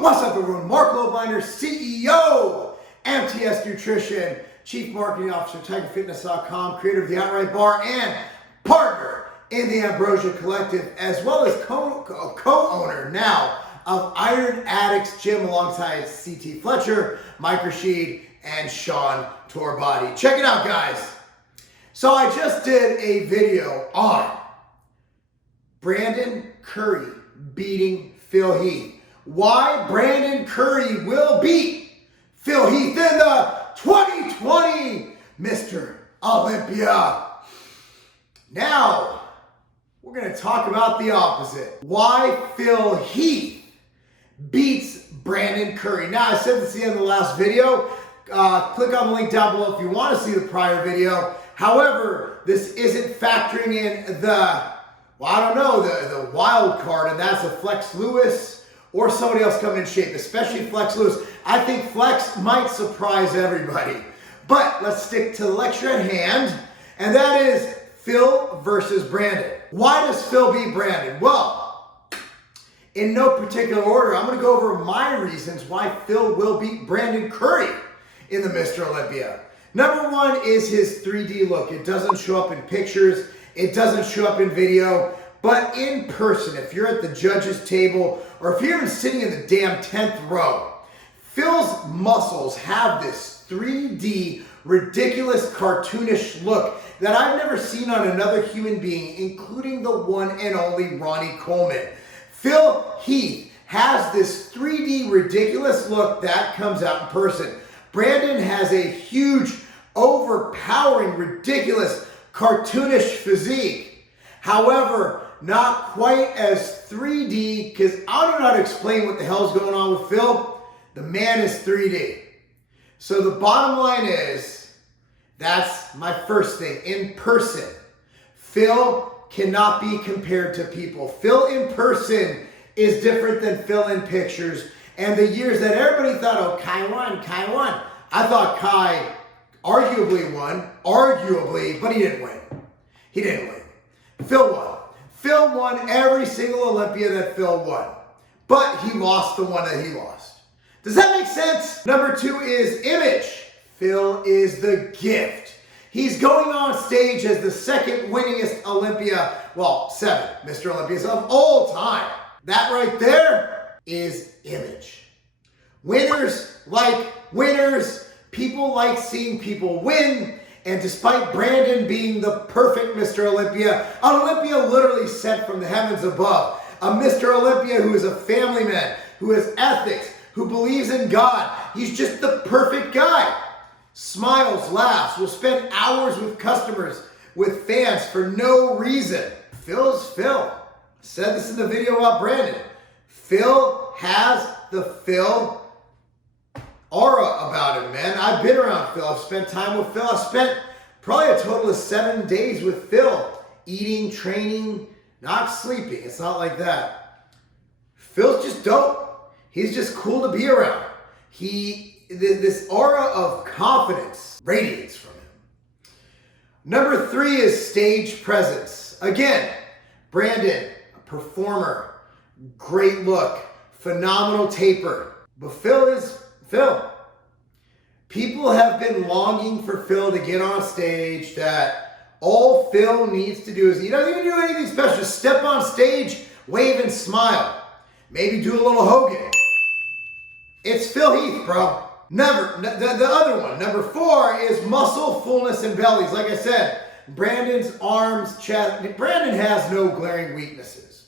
What's up everyone? Marc Lobliner, CEO, MTS Nutrition, Chief Marketing Officer, TigerFitness.com, creator of the Outright Bar, and partner in the Ambrosia Collective, as well as co-owner now of Iron Addicts Gym alongside CT Fletcher, Mike Rashid, and Sean Torbati. Check it out, guys. So I just did a video on Brandon Curry beating Phil Heath. Why Brandon Curry will beat Phil Heath in the 2020 Mr. Olympia. Now, we're going to talk about the opposite. Why Phil Heath beats Brandon Curry. Now, I said this at the end of the last video. Click on the link down below if you want to see the prior video. However, this isn't factoring in the wild card, and that's a Flex Lewis or somebody else coming in shape, especially Flex Lewis. I think Flex might surprise everybody. But let's stick to the lecture at hand, and that is Phil versus Brandon. Why does Phil beat Brandon? Well, in no particular order, I'm going to go over my reasons why Phil will beat Brandon Curry in the Mr. Olympia. Number one is his 3D look. It doesn't show up in pictures. It doesn't show up in video. But in person, if you're at the judges table or if you're even sitting in the damn 10th row, Phil's muscles have this 3D, ridiculous, cartoonish look that I've never seen on another human being, including the one and only Ronnie Coleman. Phil Heath has this 3D, ridiculous look that comes out in person. Brandon has a huge, overpowering, ridiculous, cartoonish physique. However, not quite as 3D, because I don't know how to explain what the hell's going on with Phil. The man is 3D. So the bottom line is, that's my first thing. In person, Phil cannot be compared to people. Phil in person is different than Phil in pictures. And the years that everybody thought, oh, Kai won. I thought Kai arguably won, but he didn't win. He didn't win. Phil won. Phil won every single Olympia that Phil won, but he lost the one that he lost. Does that make sense? Number two is image. Phil is the gift. He's going on stage as the second winningest Olympia, well, 7 Mr. Olympias of all time. That right there is image. Winners like winners. People like seeing people win. And despite Brandon being the perfect Mr. Olympia, an Olympia literally sent from the heavens above, a Mr. Olympia who is a family man, who has ethics, who believes in God. He's just the perfect guy. Smiles, laughs, will spend hours with customers, with fans for no reason. Phil's Phil. I said this in the video about Brandon. Phil has the Phil aura about him, man. I've been around Phil. I've spent time with Phil. I've spent probably a total of 7 days with Phil. Eating, training, not sleeping. It's not like that. Phil's just dope. He's just cool to be around. This aura of confidence radiates from him. Number 3 is stage presence. Again, Brandon, a performer, great look, phenomenal taper. But Phil is Phil. People have been longing for Phil to get on stage, that all Phil needs to do is, he doesn't even do anything special. Just step on stage, wave and smile. Maybe do a little Hogan. It's Phil Heath, bro. Never. The other one, number 4, is muscle, fullness, and bellies. Like I said, Brandon's arms, chest. Brandon has no glaring weaknesses.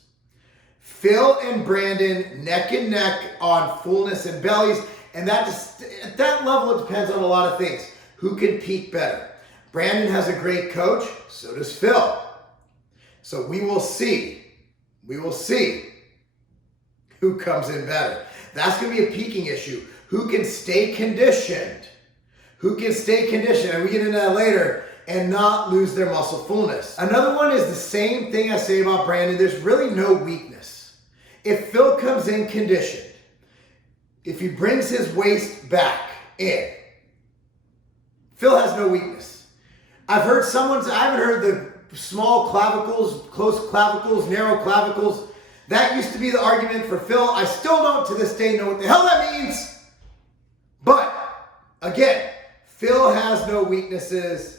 Phil and Brandon neck and neck on fullness and bellies. And that just, at that level, it depends on a lot of things. Who can peak better? Brandon has a great coach, so does Phil. So we will see. We will see who comes in better. That's going to be a peaking issue. Who can stay conditioned? Who can stay conditioned? And we get into that later, and not lose their muscle fullness. Another one is the same thing I say about Brandon. There's really no weakness. If Phil comes in conditioned, if he brings his waist back in, Phil has no weakness. I haven't heard the small clavicles, close clavicles, narrow clavicles. That used to be the argument for Phil. I still don't to this day know what the hell that means. But again, Phil has no weaknesses.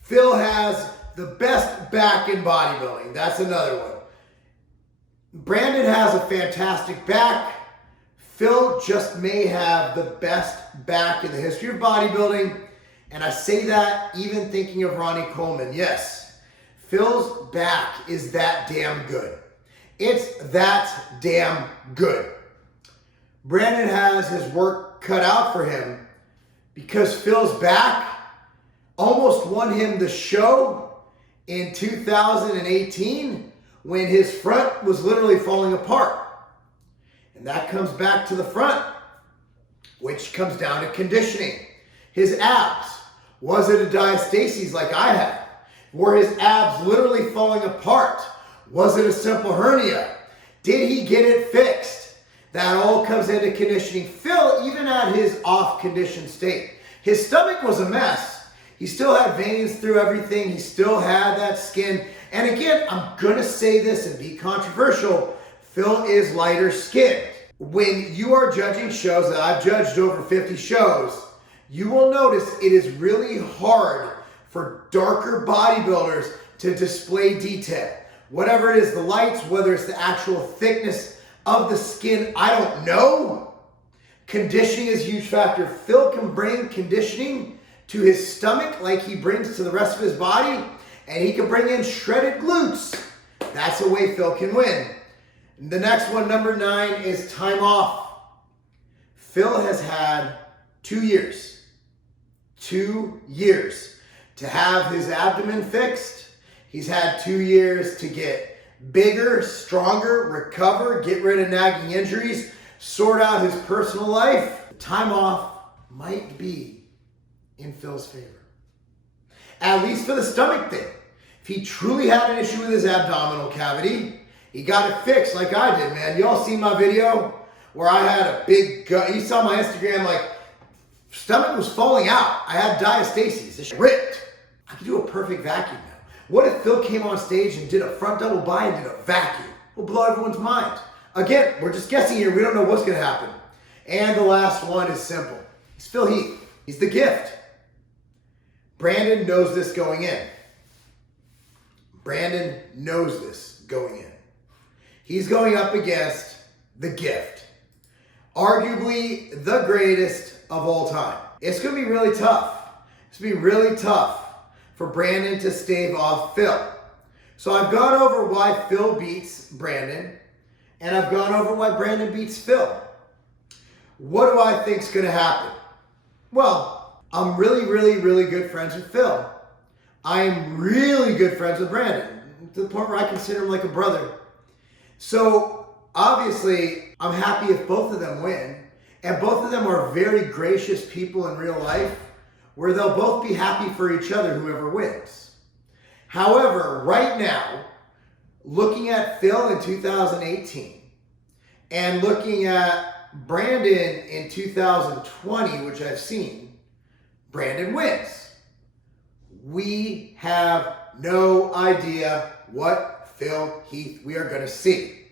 Phil has the best back in bodybuilding. That's another one. Brandon has a fantastic back. Phil just may have the best back in the history of bodybuilding. And I say that even thinking of Ronnie Coleman. Yes, Phil's back is that damn good. It's that damn good. Brandon has his work cut out for him because Phil's back almost won him the show in 2018 when his front was literally falling apart. And that comes back to the front, which comes down to conditioning. His abs. Was it a diastasis like I had? Were his abs literally falling apart? Was it a simple hernia? Did he get it fixed? That all comes into conditioning. Phil, even at his off-conditioned state, his stomach was a mess. He still had veins through everything. He still had that skin. And again, I'm going to say this and be controversial. Phil is lighter skinned. When you are judging shows, that I've judged over 50 shows, you will notice it is really hard for darker bodybuilders to display detail. Whatever it is, the lights, whether it's the actual thickness of the skin, I don't know. Conditioning is a huge factor. Phil can bring conditioning to his stomach like he brings to the rest of his body, and he can bring in shredded glutes. That's a way Phil can win. The next one, number 9, is time off. Phil has had 2 years. 2 years to have his abdomen fixed. He's had 2 years to get bigger, stronger, recover, get rid of nagging injuries, sort out his personal life. Time off might be in Phil's favor. At least for the stomach thing. If he truly had an issue with his abdominal cavity, he got it fixed like I did, man. Y'all seen my video where I had a big gut? You saw my Instagram, like, stomach was falling out. I had diastasis. It ripped. I could do a perfect vacuum now. What if Phil came on stage and did a front double bi and did a vacuum? We'll blow everyone's mind. Again, we're just guessing here. We don't know what's going to happen. And the last one is simple. He's Phil Heath. He's the gift. Brandon knows this going in. Brandon knows this going in. He's going up against the gift. Arguably the greatest of all time. It's going to be really tough. It's going to be really tough for Brandon to stave off Phil. So I've gone over why Phil beats Brandon, and I've gone over why Brandon beats Phil. What do I think is going to happen? Well, I'm really, really, really good friends with Phil. I'm really good friends with Brandon, to the point where I consider him like a brother. So obviously, I'm happy if both of them win. And both of them are very gracious people in real life, where they'll both be happy for each other, whoever wins. However, right now, looking at Phil in 2018 and looking at Brandon in 2020, which I've seen, Brandon wins. We have no idea what Phil Heath we are going to see.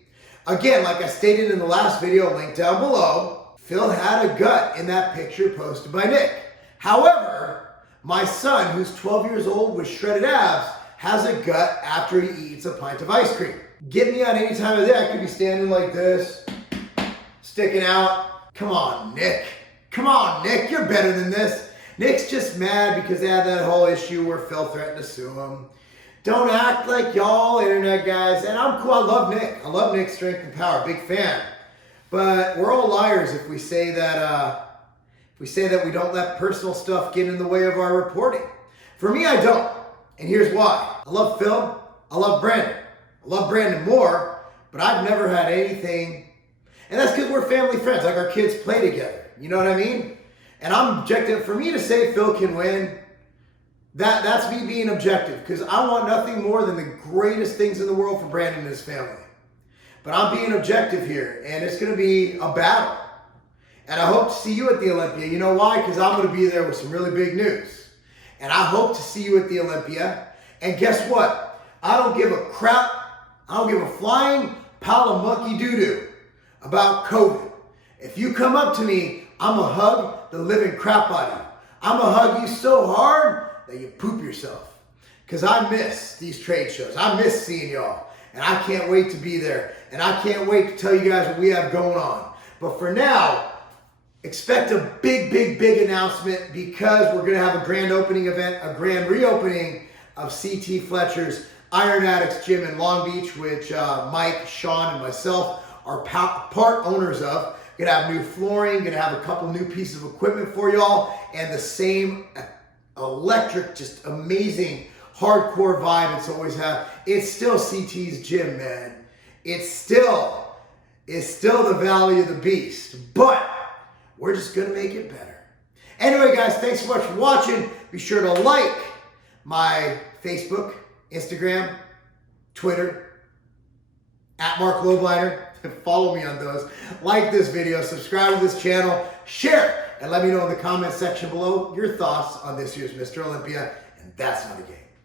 Again, like I stated in the last video, linked down below, Phil had a gut in that picture posted by Nick. However, my son, who's 12 years old with shredded abs, has a gut after he eats a pint of ice cream. Get me on any time of day, I could be standing like this, sticking out. Come on, Nick. Come on, Nick, you're better than this. Nick's just mad because they had that whole issue where Phil threatened to sue him. Don't act like y'all internet guys, and I'm cool, I love Nick. I love Nick's strength and power, big fan. But we're all liars if we say that we don't let personal stuff get in the way of our reporting. For me, I don't. And here's why. I love Phil. I love Brandon. I love Brandon more, but I've never had anything. And that's because we're family friends, like our kids play together. You know what I mean? And I'm objective. For me to say Phil can win, that's me being objective, because I want nothing more than the greatest things in the world for Brandon and his family. But I'm being objective here, and it's going to be a battle. And I hope to see you at the Olympia. You know why? Because I'm going to be there with some really big news. And I hope to see you at the Olympia. And guess what? I don't give a crap. I don't give a flying pile of monkey doo-doo about COVID. If you come up to me, I'm going to hug the living crap out of you. I'm going to hug you so hard that you poop yourself. Because I miss these trade shows. I miss seeing y'all. And I can't wait to be there. And I can't wait to tell you guys what we have going on. But for now, expect a big, big, big announcement because we're going to have a grand opening event, a grand reopening of CT Fletcher's Iron Addicts Gym in Long Beach, which Mike, Sean, and myself are part owners of. Gonna have new flooring, gonna have a couple new pieces of equipment for y'all, and the same electric, just amazing hardcore vibe it's always had. It's still CT's gym, man. It's still the Valley of the Beast, but we're just gonna make it better. Anyway, guys, thanks so much for watching. Be sure to like my Facebook, Instagram, Twitter, at Marc Lobliner. Follow me on those. Like this video, subscribe to this channel, share, and let me know in the comment section below your thoughts on this year's Mr. Olympia. And that's not a game.